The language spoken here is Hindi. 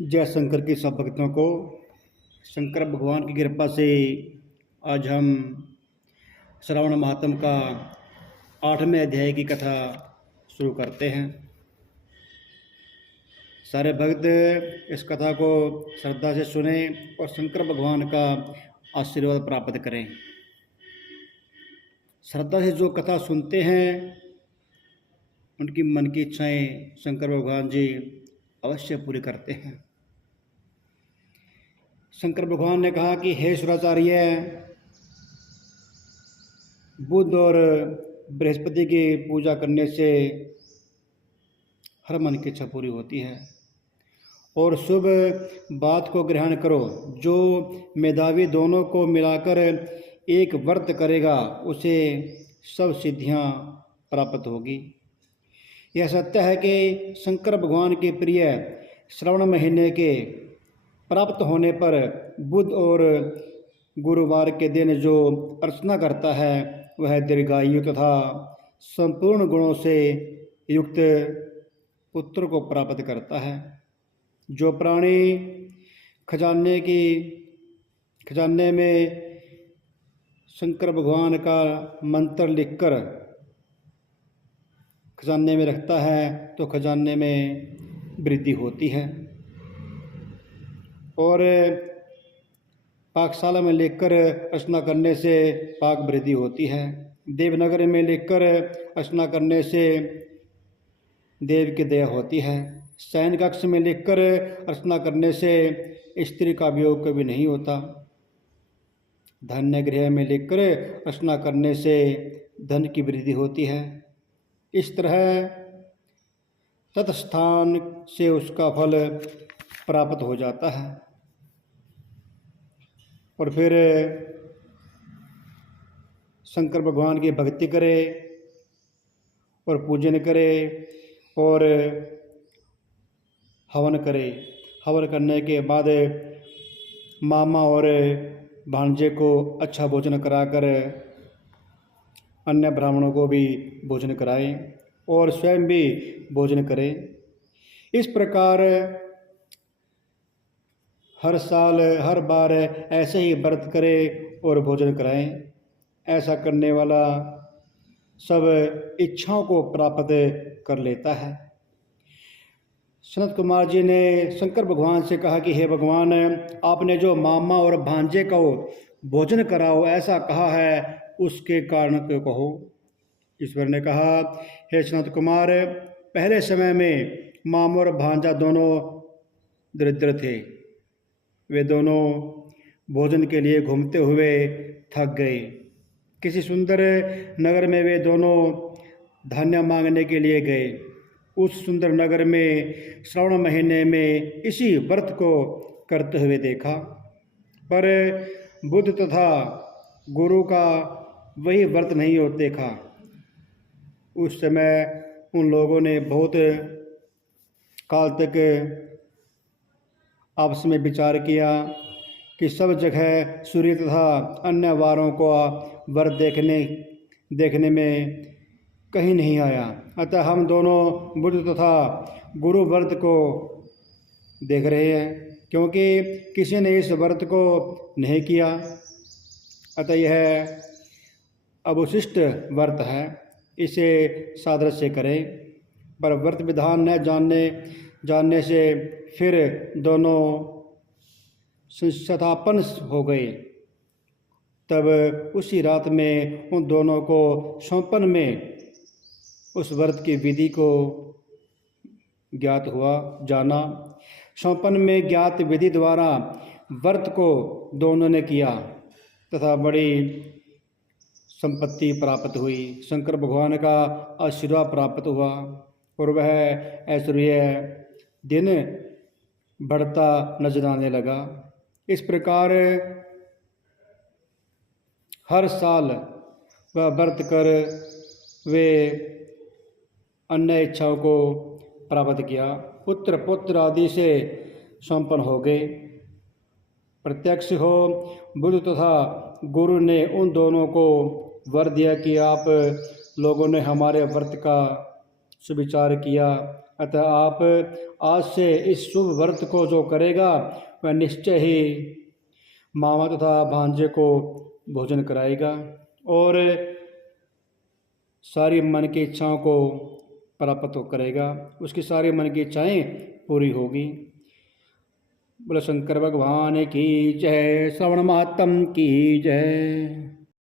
जय शंकर की सब भक्तों को। शंकर भगवान की कृपा से आज हम श्रावण महात्म का 8वें अध्याय की कथा शुरू करते हैं। सारे भक्त इस कथा को श्रद्धा से सुने और शंकर भगवान का आशीर्वाद प्राप्त करें। श्रद्धा से जो कथा सुनते हैं उनकी मन की इच्छाएं शंकर भगवान जी अवश्य पूरी करते हैं। शंकर भगवान ने कहा कि हे सुराचार्य, बुध और बृहस्पति की पूजा करने से हर मन की इच्छा पूरी होती है और शुभ बात को ग्रहण करो। जो मेधावी दोनों को मिलाकर एक व्रत करेगा उसे सब सिद्धियां प्राप्त होगी। यह सत्य है कि शंकर भगवान के प्रिय श्रावण महीने के प्राप्त होने पर बुध और गुरुवार के दिन जो अर्चना करता है वह दीर्घायु तथा संपूर्ण गुणों से युक्त पुत्र को प्राप्त करता है। जो प्राणी खजाने में शंकर भगवान का मंत्र लिखकर खजाने में रखता है तो खजाने में वृद्धि होती है और पाकशाला में लेकर अर्चना करने से पाक वृद्धि होती है। देवनगर में लेकर अर्चना करने से देव की दया होती है। शयन कक्ष में लेकर अर्चना करने से स्त्री का वियोग कभी नहीं होता। धन्य गृह में लेकर अर्चना करने से धन की वृद्धि होती है। इस तरह तत्स्थान से उसका फल प्राप्त हो जाता है। और फिर शंकर भगवान की भक्ति करे और पूजन करे और हवन करे। हवन करने के बाद मामा और भांजे को अच्छा भोजन कराकर अन्य ब्राह्मणों को भी भोजन कराएं और स्वयं भी भोजन करें। इस प्रकार हर साल हर बार ऐसे ही व्रत करें और भोजन कराएं। ऐसा करने वाला सब इच्छाओं को प्राप्त कर लेता है। सनत कुमार जी ने शंकर भगवान से कहा कि हे भगवान, आपने जो मामा और भांजे को भोजन कराओ ऐसा कहा है, उसके कारण को कहो। ईश्वर ने कहा, हे सनत कुमार, पहले समय में मामा और भांजा दोनों दरिद्र थे। वे दोनों भोजन के लिए घूमते हुए थक गए। किसी सुंदर नगर में वे दोनों धान्य मांगने के लिए गए। उस सुंदर नगर में श्रावण महीने में इसी व्रत को करते हुए देखा, पर बुध तथा गुरु का वही व्रत नहीं होते देखा। उस समय उन लोगों ने बहुत काल तक आपस में विचार किया कि सब जगह सूर्य तथा अन्य वारों को व्रत देखने में कहीं नहीं आया। अतः हम दोनों बुध तथा गुरु व्रत को देख रहे हैं, क्योंकि किसी ने इस व्रत को नहीं किया। अतः यह अवशिष्ट व्रत है, इसे सादृश्य करें। पर व्रत विधान न जानने से फिर दोनों संस्थापन हो गए। तब उसी रात में उन दोनों को सौंपन में उस व्रत की विधि को ज्ञात हुआ जाना। सौंपन में ज्ञात विधि द्वारा व्रत को दोनों ने किया तथा बड़ी संपत्ति प्राप्त हुई। शंकर भगवान का आशीर्वाद प्राप्त हुआ और वह ऐश्वर्य दिन बढ़ता नजर आने लगा। इस प्रकार हर साल वह व्रत कर वे अन्य इच्छाओं को प्राप्त किया। पुत्र आदि से संपन्न हो गए। प्रत्यक्ष हो बुध तथा गुरु ने उन दोनों को वर दिया कि आप लोगों ने हमारे व्रत का सुविचार किया, अतः आप आज से इस शुभ व्रत को जो करेगा वह निश्चय ही मामा तथा भांजे को भोजन कराएगा और सारी मन की इच्छाओं को प्राप्त करेगा, उसकी सारी मन की इच्छाएं पूरी होगी। बोलो शंकर भगवान की जय, श्रवण महात्म की जय।